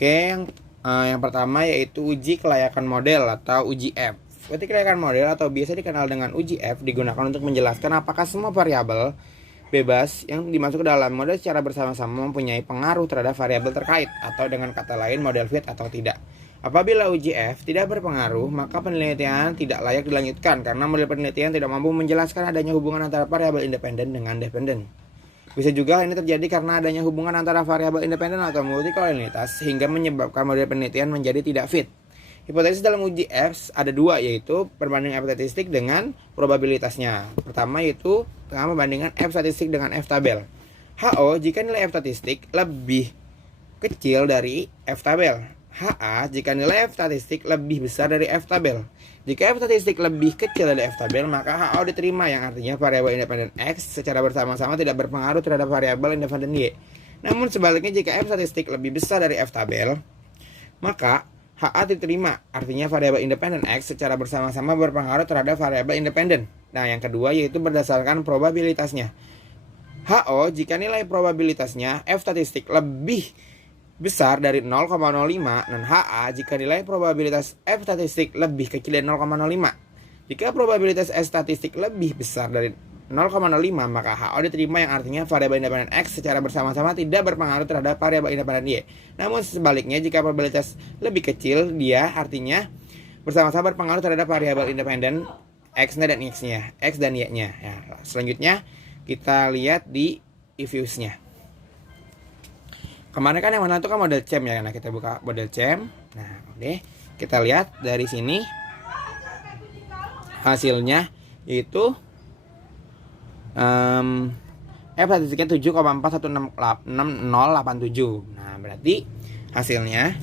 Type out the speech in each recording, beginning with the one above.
Oke, yang pertama yaitu uji kelayakan model atau uji F. Uji kelayakan model atau biasa dikenal dengan uji F digunakan untuk menjelaskan apakah semua variabel bebas yang dimasuk ke dalam model secara bersama-sama mempunyai pengaruh terhadap variabel terkait, atau dengan kata lain model fit atau tidak. Apabila uji F tidak berpengaruh, maka penelitian tidak layak dilanjutkan karena model penelitian tidak mampu menjelaskan adanya hubungan antara variabel independen dengan dependen. Bisa juga ini terjadi karena adanya hubungan antara variabel independen atau multikolinialitas sehingga menyebabkan model penelitian menjadi tidak fit. Hipotesis dalam uji F ada dua, yaitu perbandingan F statistik dengan probabilitasnya. Pertama yaitu perbandingan F statistik dengan F tabel. HO jika nilai F statistik lebih kecil dari F tabel. HA jika nilai F statistik lebih besar dari F tabel. Jika F statistik lebih kecil dari F tabel, maka HO diterima, yang artinya variabel independen X secara bersama-sama tidak berpengaruh terhadap variabel independen Y. Namun sebaliknya, jika F statistik lebih besar dari F tabel, maka HA diterima, artinya variabel independen X secara bersama-sama berpengaruh terhadap variabel independen. Nah, yang kedua yaitu berdasarkan probabilitasnya. HO jika nilai probabilitasnya F statistik lebih besar dari 0,05, dan HA jika nilai probabilitas F statistik lebih kecil dari 0,05. Jika probabilitas F statistik lebih besar dari 0,05, maka HO diterima, yang artinya variabel independen X secara bersama-sama tidak berpengaruh terhadap variabel independen Y. Namun sebaliknya, jika probabilitas lebih kecil, dia artinya bersama-sama berpengaruh terhadap variabel independen X-nya dan X-nya, X dan Y-nya. Ya, selanjutnya kita lihat di if-use-nya. Kemarin kan yang mana itu kan model CHAM ya. Nah, kita buka model CHAM. Nah, oke. Kita lihat dari sini hasilnya itu F statistiknya 7,416087. Nah, berarti hasilnya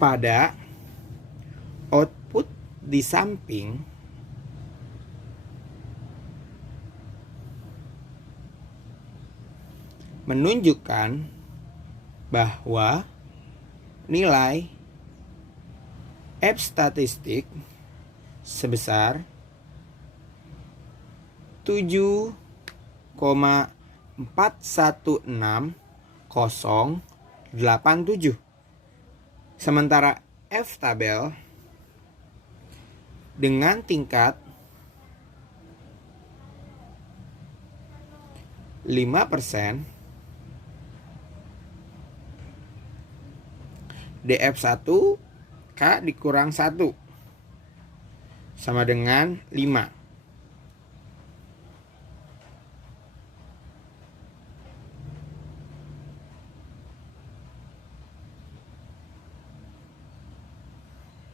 pada output di samping menunjukkan bahwa nilai F statistik sebesar 7,416087, sementara F tabel dengan tingkat 5%, DF1 K dikurang 1 sama dengan 5.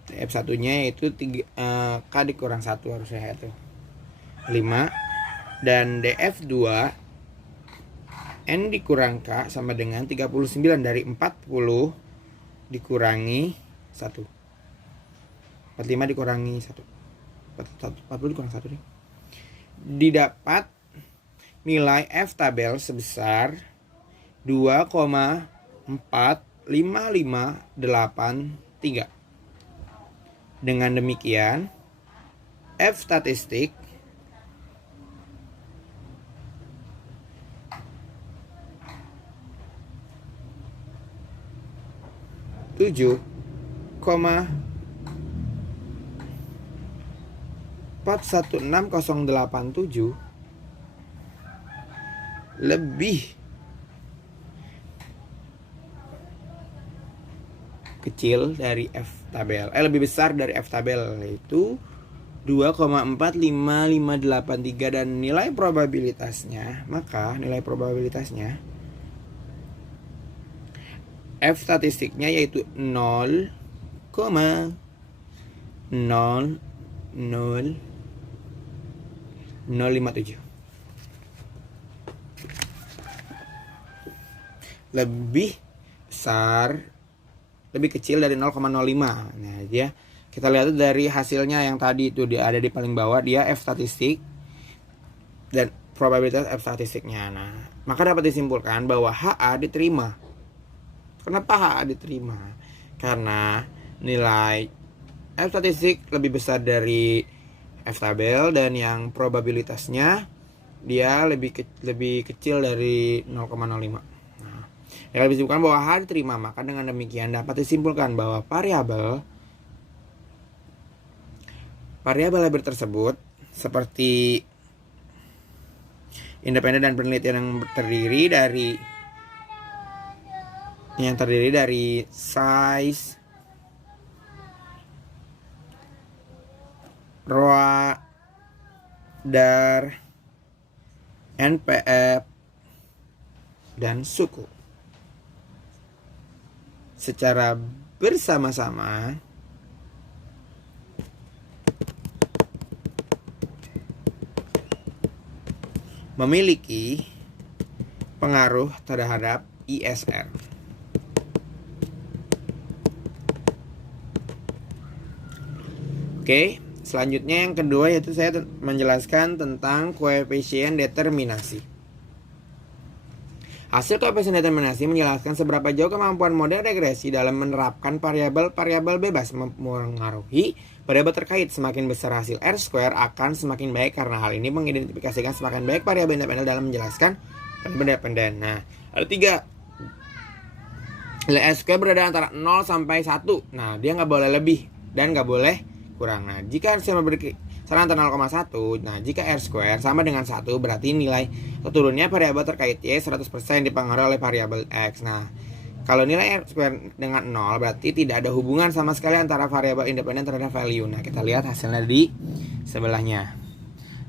DF1 nya itu K dikurang 1 harusnya itu 5, dan DF2 N dikurang K sama dengan 39 dari 40 dikurangi 1. 45 dikurangi 1. 40 dikurang 1 deh. Didapat nilai F tabel sebesar 2,45583. Dengan demikian, F statistik tujuh koma 416087 lebih kecil dari F tabel, lebih besar dari F tabel, yaitu 2,45583, dan nilai probabilitasnya, maka nilai probabilitasnya F statistiknya yaitu 0,00057, lebih besar, lebih kecil dari 0,05. Nah, dia kita lihat dari hasilnya yang tadi itu dia ada di paling bawah, dia F statistik dan probabilitas F statistiknya. Nah, maka dapat disimpulkan bahwa HA diterima. Kenapa HA diterima? Karena nilai F statistik lebih besar dari F tabel, dan yang probabilitasnya dia lebih kecil dari 0,05. Nah, dapat disimpulkan bahwa H diterima, maka dengan demikian dapat disimpulkan bahwa variabel hybrid tersebut seperti independen dan penelitian yang terdiri dari size, ROA, DAR, NPF, dan suku secara bersama-sama memiliki pengaruh terhadap ISR. Oke, selanjutnya yang kedua yaitu saya menjelaskan tentang koefisien determinasi. Hasil koefisien determinasi menjelaskan seberapa jauh kemampuan model regresi dalam menerapkan variabel bebas mempengaruhi variabel terkait. Semakin besar hasil R-square akan semakin baik karena hal ini mengidentifikasikan semakin baik variabel independen dalam menjelaskan variabel independen. Nah, ada 3. Nilai R-square berada antara 0 sampai 1. Nah, dia nggak boleh lebih dan nggak boleh kurang. Nah, jika hasilnya bersama antara 0,1, nah jika R-square sama dengan 1 berarti nilai turunnya variabel terkait Y 100% dipengaruhi oleh variabel X. Nah, kalau nilai R-square dengan 0 berarti tidak ada hubungan sama sekali antara variabel independen terhadap value. Nah, kita lihat hasilnya di sebelahnya.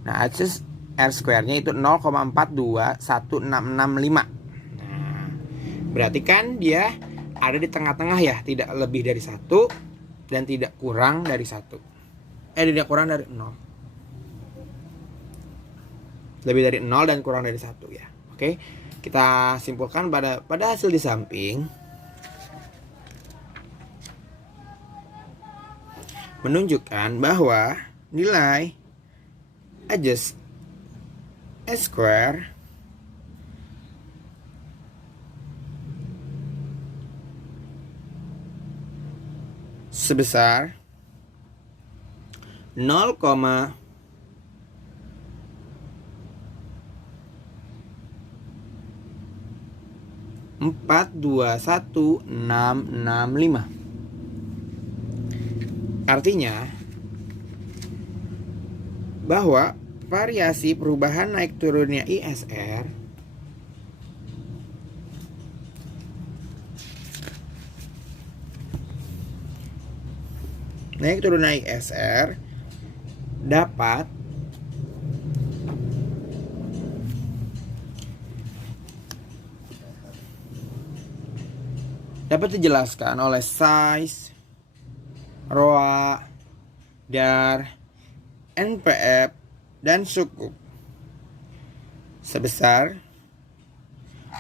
Nah, hasil R-square-nya itu 0,421665. Nah, berarti kan dia ada di tengah-tengah ya, tidak lebih dari 1 dan tidak kurang dari 1. Tidak kurang dari 0. Lebih dari 0 dan kurang dari 1 ya. Oke. Kita simpulkan pada hasil di samping menunjukkan bahwa nilai adjust S-square sebesar 0,421665. Artinya bahwa variasi perubahan naik turunnya ISR dapat dijelaskan oleh size, ROA, DAR, NPF, dan suku sebesar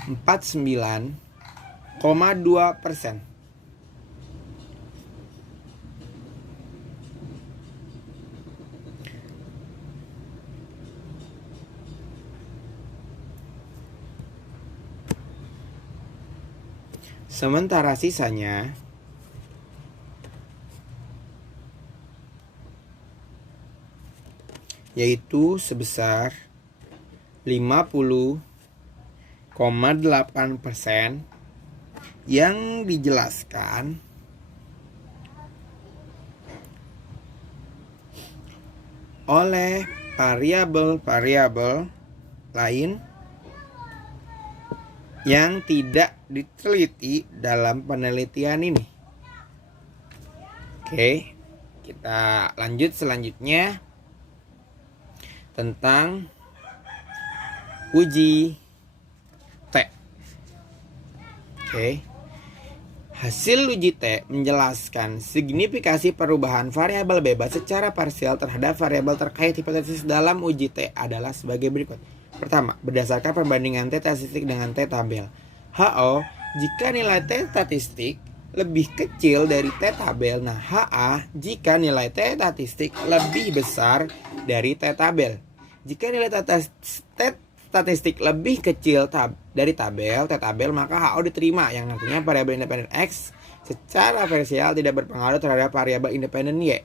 49,2%. Sementara sisanya yaitu sebesar 50,8% yang dijelaskan oleh variabel-variabel lain yang tidak diteliti dalam penelitian ini. Oke, kita lanjut selanjutnya tentang uji T. Oke. Hasil uji T menjelaskan signifikasi perubahan variabel bebas secara parsial terhadap variabel terkait. Hipotesis dalam uji T adalah sebagai berikut. Pertama, berdasarkan perbandingan T statistik dengan T tabel. HO, jika nilai T statistik lebih kecil dari T tabel. Nah, HA, jika nilai T statistik lebih besar dari T tabel. Jika nilai T statistik lebih kecil dari tabel T tabel, maka HO diterima, yang artinya variabel independen X secara parsial tidak berpengaruh terhadap variabel independen Y.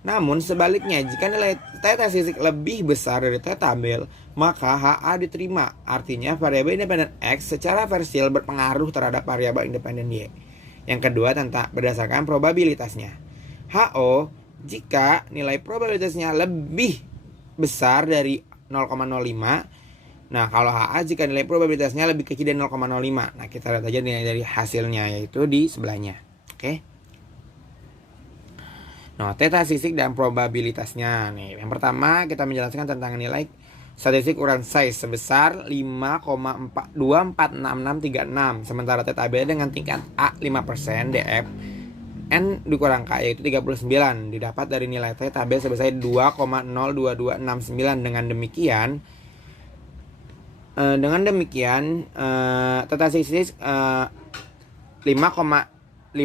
Namun sebaliknya, jika nilai T statistik lebih besar dari T tabel, maka HA diterima. Artinya variabel independen X secara parsial berpengaruh terhadap variabel independen Y. Yang kedua tentang berdasarkan probabilitasnya. HO jika nilai probabilitasnya lebih besar dari 0,05. Nah, kalau HA jika nilai probabilitasnya lebih kecil dari 0,05. Nah, kita lihat aja nilai dari hasilnya, yaitu di sebelahnya. Oke. Nah, T statistik dan probabilitasnya. Nih, yang pertama kita menjelaskan tentang nilai statistik ukuran size sebesar 5,2466636. Sementara T tabel dengan tingkat A 5%, DF N dikurang K yaitu 39 didapat dari nilai T tabel sebesar 2,02269. Dengan demikian T statistik 5,2466636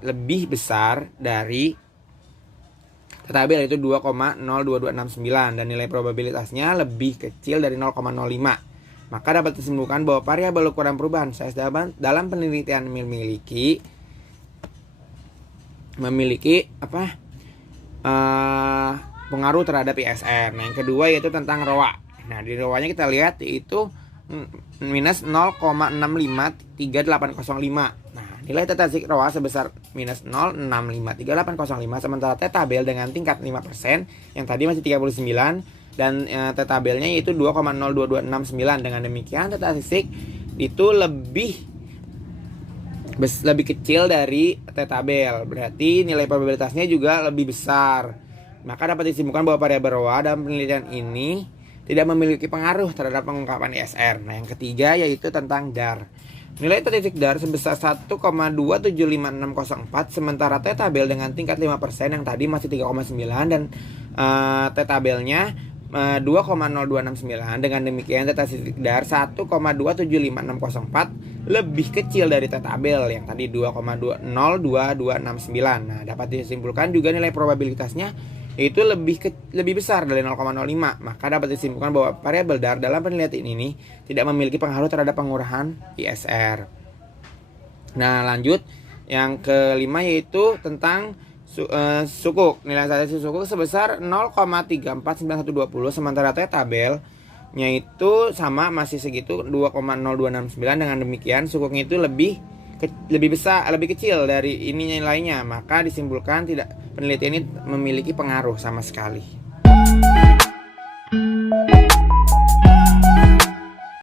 lebih besar dari tabel yaitu 2,02269 dan nilai probabilitasnya lebih kecil dari 0,05. Maka dapat disimpulkan bahwa variabel ukuran perubahan size dalam penelitian memiliki pengaruh terhadap ISR. Nah, yang kedua yaitu tentang ROA. Nah, di ROA-nya kita lihat yaitu minus 0,653805. Nah, nilai T statistik ROA sebesar minus 0,653805, sementara T tabel dengan tingkat 5% yang tadi masih 39 dan T tabelnya yaitu 2,02269. Dengan demikian T statistik itu lebih kecil dari T tabel. Berarti nilai probabilitasnya juga lebih besar. Maka dapat disimpulkan bahwa variabel ROA dalam penelitian ini tidak memiliki pengaruh terhadap pengungkapan ISR. Nah, yang ketiga yaitu tentang DAR. Nilai statistik DAR sebesar 1,275604 sementara T tabel dengan tingkat 5% yang tadi masih 3,9 dan T tabelnya 2,0269. Dengan demikian T statistik DAR 1,275604 lebih kecil dari T tabel yang tadi 2,02269. Nah, dapat disimpulkan juga nilai probabilitasnya itu lebih besar dari 0,05. Maka dapat disimpulkan bahwa variabel DAR dalam penelitian ini tidak memiliki pengaruh terhadap pengurahan ISR. Nah, lanjut yang kelima yaitu tentang sukuk. Nilai statistik sukuk sebesar 0,349120 sementara T tabelnya itu sama masih segitu 2,0269. Dengan demikian sukuknya itu lebih besar, lebih kecil dari ini nilainya. Maka disimpulkan tidak penelitian ini memiliki pengaruh sama sekali.